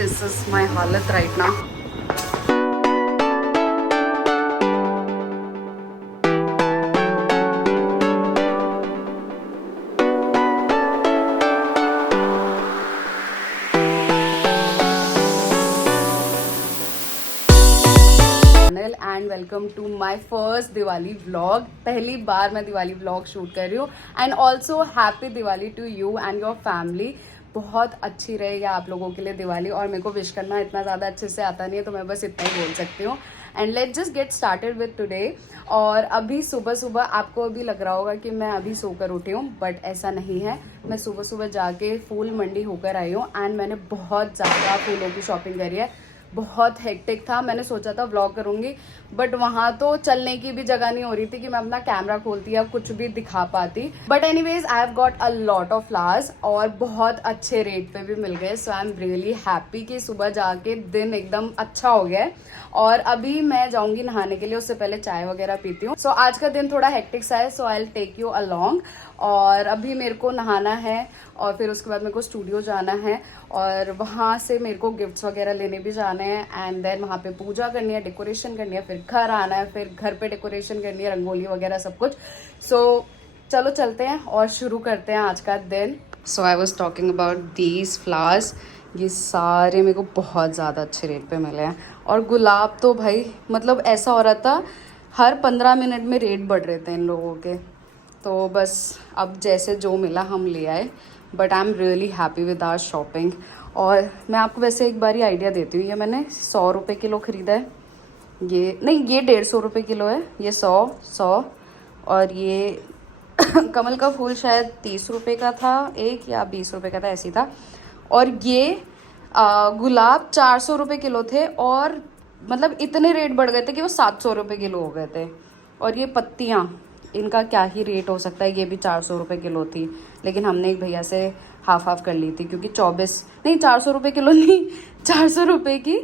This is my हालत right now. And welcome to my first Diwali vlog. पहली बार मैं दिवाली व्लॉग शूट कर रही हूँ and also happy Diwali to you and your family. बहुत अच्छी रहेगी आप लोगों के लिए दिवाली, और मेरे को विश करना इतना ज़्यादा अच्छे से आता नहीं है तो मैं बस इतना ही बोल सकती हूँ। And let's just get started with today. और अभी सुबह सुबह आपको अभी लग रहा होगा कि मैं अभी सोकर उठी हूँ, बट ऐसा नहीं है। मैं सुबह सुबह जाके फूल मंडी होकर आई हूँ एंड मैंने बहुत ज़्यादा फूलों की शॉपिंग करी है। बहुत हेक्टिक था, मैंने सोचा था व्लॉग करूंगी बट वहां तो चलने की भी जगह नहीं हो रही थी कि मैं अपना कैमरा खोलती या कुछ भी दिखा पाती। But anyways I have got a lot of flowers और बहुत अच्छे रेट पे भी मिल गए। सो आई एम रियली हैप्पी कि सुबह जाके दिन एकदम अच्छा हो गया है। और अभी मैं जाऊंगी नहाने के लिए, उससे पहले चाय वगैरह पीती हूँ। सो आज का दिन थोड़ा हेक्टिक सा है, so I will take you along. और अभी मेरे को नहाना है और फिर उसके बाद मेरे को स्टूडियो जाना है और वहाँ से मेरे को गिफ्ट्स वगैरह लेने भी जाने हैं। एंड देन वहाँ पे पूजा करनी है, डेकोरेशन करनी है, फिर घर आना है, फिर घर पे डेकोरेशन करनी है, रंगोली वगैरह सब कुछ। सो चलो चलते हैं और शुरू करते हैं आज का दिन। So I was talking about these flowers. ये सारे मेरे को बहुत ज़्यादा अच्छे रेट पे मिले हैं। और गुलाब तो भाई मतलब ऐसा हो रहा था हर 15 मिनट में रेट बढ़ रहे थे इन लोगों के। तो बस अब जैसे जो मिला हम ले आए। But I am really happy with our shopping. और मैं आपको वैसे एक बार ही आइडिया देती हूँ। ये मैंने 100 रुपये किलो ख़रीदा है। ये नहीं, ये 150 रुपये किलो है। ये 100 और ये कमल का फूल शायद 30 रुपये का था एक, या 20 रुपये का था, ऐसी था। और ये गुलाब 400 रुपये किलो थे और मतलब इतने रेट बढ़ गए थे कि वो 700 रुपये किलो हो गए थे। और ये पत्तियाँ, इनका क्या ही रेट हो सकता है। ये भी 400 रुपये किलो थी, लेकिन हमने एक भैया से हाफ कर ली थी क्योंकि 400 रुपये किलो नहीं, 400 रुपये की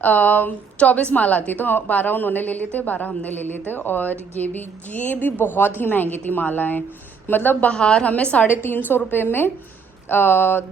24 माला थी। तो 12 उन्होंने ले लिए थे, 12 हमने ले लिए थे। और ये भी बहुत ही महंगी थी मालाएं। मतलब बाहर हमें 350 रुपये में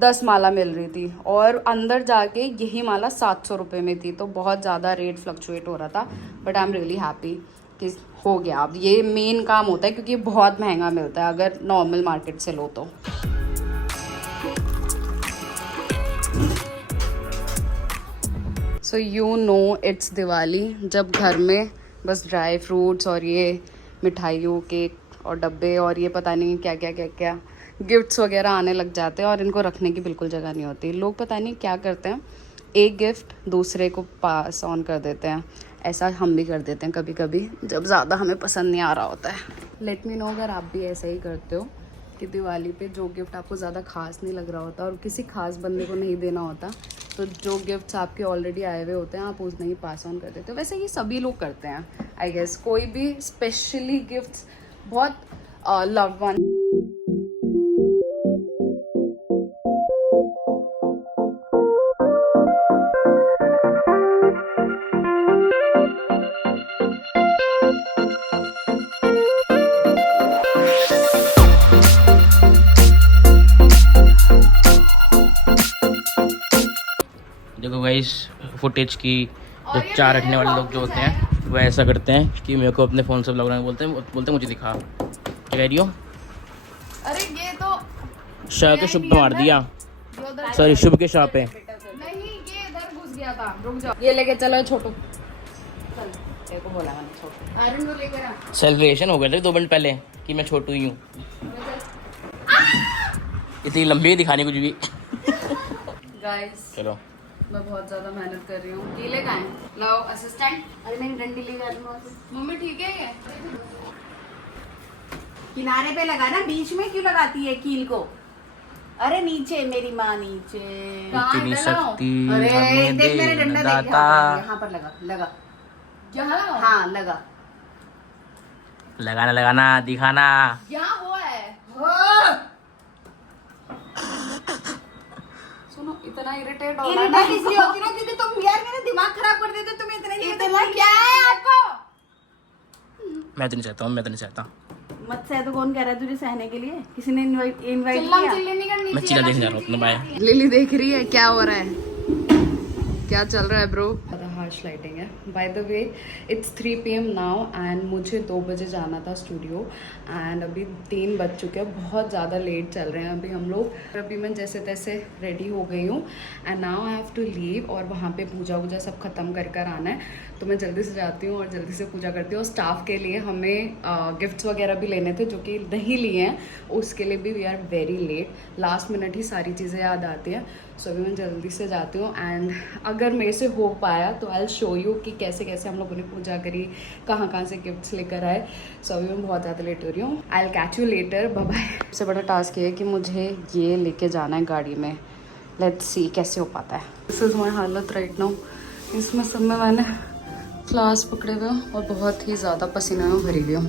10 माला मिल रही थी और अंदर जाके यही माला 700 रुपये में थी। तो बहुत ज़्यादा रेट फ्लक्चुएट हो रहा था। But I am really happy कि हो गया। अब ये मेन काम होता है क्योंकि ये बहुत महंगा मिलता है अगर नॉर्मल मार्केट से लो तो। So you know it's Diwali, जब घर में बस ड्राई फ्रूट्स और ये मिठाइयों के और डब्बे और ये पता नहीं क्या क्या क्या क्या गिफ्ट्स वगैरह आने लग जाते हैं और इनको रखने की बिल्कुल जगह नहीं होती। लोग पता नहीं क्या करते हैं, एक गिफ्ट दूसरे को पास ऑन कर देते हैं। ऐसा हम भी कर देते हैं कभी कभी जब ज़्यादा हमें पसंद नहीं आ रहा होता है। लेट मी नो अगर आप भी ऐसा ही करते हो कि दिवाली पे जो गिफ्ट आपको ज़्यादा खास नहीं लग रहा होता और किसी खास बंदे को नहीं देना होता, तो जो गिफ्ट्स आपके ऑलरेडी आए हुए होते हैं आप उसमें ही पास ऑन कर देते हो। वैसे ये सभी लोग करते हैं आई गेस। कोई भी स्पेशली गिफ्ट्स बहुत लव वन। देखो गाइस, फुटेज की जो 4 रखने वाले लोग जो होते हैं वो ऐसा करते हैं कि मेरे को अपने फ़ोन से ब्लॉग बनाने बोलते हैं मुझे दिखा। क्या कह रही हो? अरे ये तो शाह के शुभ पे मार दिया, सॉरी शुभ के शाह पे। नहीं, ये इधर घुस गया था। रुक जाओ, ये लेके चलो छोटू। चल, तेरे को बोला मैंने छोटू। आयरन को लेकर आ। सेलिब्रेशन हो गया था 2 मिनट पहले कि मैं छोटू ही हूँ। इतनी लंबी दिखाने कुछ भी। गाइस चलो, मैं बहुत ज्यादा मेहनत कर रही हूँ। कीले कहाँ हैं? लाओ असिस्टेंट। अरे मेरी डंडी ले जा रही हूँ। मम्मी ठीक है ये? किनारे पे लगा ना, बीच में क्यों लगाती है कील को? अरे नीचे मेरी माँ, नीचे। इतनी शक्ति अरे हमें देख मेरे दे डंडा देख, दाता। यहाँ पर लगा लगा। यहाँ? हाँ लगा। लगाना लगाना दिखाना। यहाँ हुआ है। सुनो, इतना इरिटेट हो रहा है ना। इरिटेट इसलिए होती ना क्योंकि तुम यार मेरा दिमाग खराब कर देते हो। तुम इतना क्या है आपको? मैं तो नहीं चाहता हूँ, मैं तो नहीं चाहता। मत सह। तो कौन कह रहा है तुझे सहने के लिए? किसी ने इनवाइट चिल्ला किया? चिल्ली नहीं करनी मैं चिल्ला देखने जा रहा हूँ अपना। बाय। लिली देख रही है क्या हो रहा है। क्या चल रहा है ब्रो? हार्श लाइटिंग है. By the way it's 3 PM now and मुझे 2 बजे जाना था स्टूडियो एंड अभी 3 बज चुके हैं. बहुत ज़्यादा लेट चल रहे हैं अभी हम लोग. अभी मैं जैसे तैसे रेडी हो गई हूँ and now I have to leave और वहाँ पे पूजा वूजा सब ख़त्म कर कर आना है. तो मैं जल्दी से जाती हूँ और जल्दी से पूजा करती हूँ. और स्टाफ के लिए हमें गिफ्ट्स वगैरह भी लेने थे जो कि नहीं लिए हैं. उसके लिए भी we are very late. Last minute ही सारी चीज़ें याद आती हैं. सो अभी मैं जल्दी से जाती हूँ एंड अगर मेरे से हो पाया तो आई विल शो यू कि कैसे कैसे हम लोगों ने पूजा करी, कहाँ कहाँ से गिफ्ट्स लेकर आए. सो अभी मैं बहुत ज़्यादा लेट हो रही हूँ. I will catch you later. Bye bye. सबसे बड़ा टास्क ये है कि मुझे ये लेके जाना है गाड़ी में. लेट्स सी कैसे हो पाता है. दिस इज़ माई हालत राइट नाउ. इसमें सब में मैंने फ्लावर्स पकड़े हुए हैं और बहुत ही ज़्यादा पसीने में भरी हुई हूँ.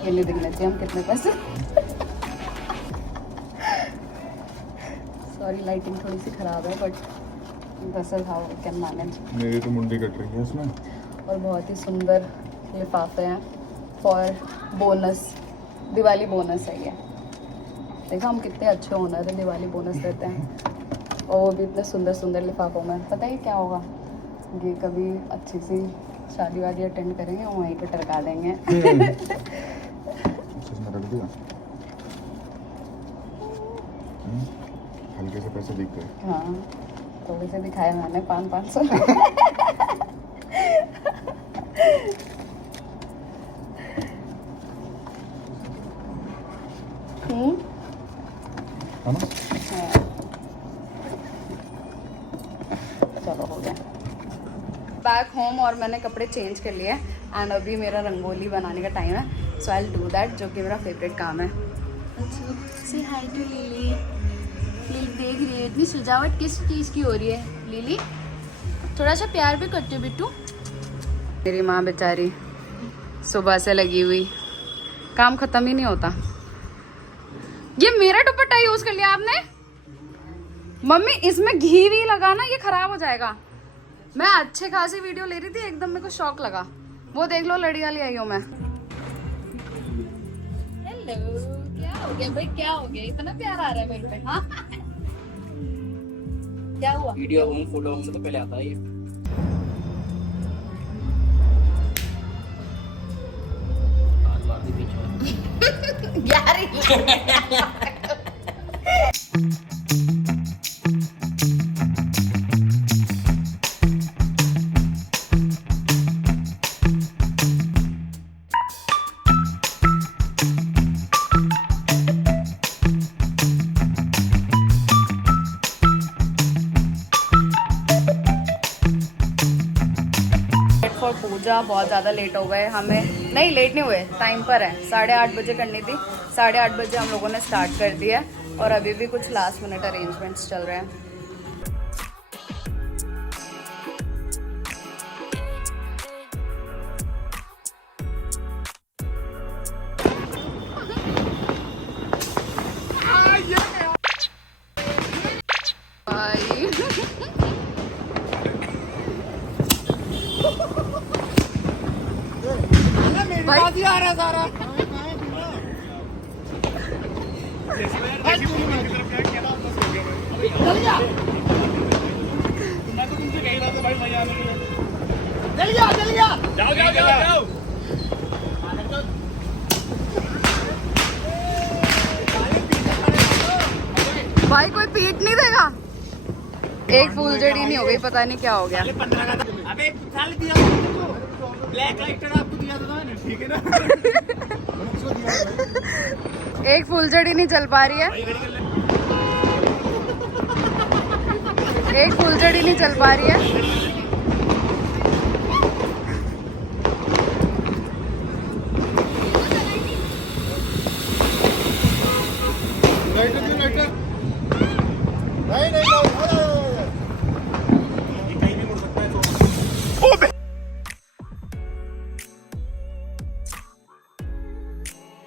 ये नहीं दिखना चाहिए हम कितने पैसे. सॉरी लाइटिंग थोड़ी सी ख़राब है but this is how I can manage. मेरी तो मुंडी कट रही है इसमें. और बहुत ही सुंदर लिफाफे हैं फॉर बोनस. दिवाली बोनस है ये. देखो हम कितने अच्छे ओनर हैं, दिवाली बोनस देते हैं और वो भी इतने सुंदर सुंदर लिफाफों में. पता ही क्या होगा, ये कभी अच्छी सी शादी वादी अटेंड करेंगे और वहीं पे टरका देंगे. इसमें रख दिया. हल्के से पैसे दिख गए. हाँ थोड़े से दिखाए मैंने 500. है ना? चलो हो गया. बैक होम और मैंने कपड़े चेंज कर लिए एंड अभी मेरा रंगोली बनाने का टाइम है. So I will do that जो कि मेरा फेवरेट काम है. से हाय टू लिली. लिली देख रही है इतनी सजावट किस चीज़ की हो रही है. लिली थोड़ा सा प्यार भी करती हो बिट्टू. मेरी माँ बेचारी सुबह से लगी हुई, काम खत्म ही नहीं होता. ये मेरा दुपट्टा यूज कर लिया आपने. मम्मी इसमें घी भी लगाना, ये खराब हो जाएगा. मैं अच्छे खासी वीडियो ले रही थी एकदम मेरे को शौक लगा. वो देख लो लड़ी वाली आई हूँ मैं. हेलो क्या हो गया भाई, क्या हो गया, इतना प्यार आ रहा है मेरे पे. हाँ क्या हुआ? वीडियो फोटो से तो पहले आता है ये. हाथ मार दी पीछे. फॉर पूजा बहुत ज़्यादा लेट हो गए हमें. नहीं लेट नहीं हुए, टाइम पर है. 8:30 बजे करनी थी. 8:30 बजे हम लोगों ने स्टार्ट कर दिया और अभी भी कुछ लास्ट मिनट अरेंजमेंट्स चल रहे हैं. भाई आ रहा सारा भाई कोई पीट नहीं देगा। एक फूलझड़ी नहीं हो गई, पता नहीं क्या हो गया। अबे साल दिया ब्लैक लाइटर आपको दिया था मैंने, ठीक है ना? एक फूलझड़ी नहीं चल पा रही है, एक फूलझड़ी नहीं चल पा रही है। नहीं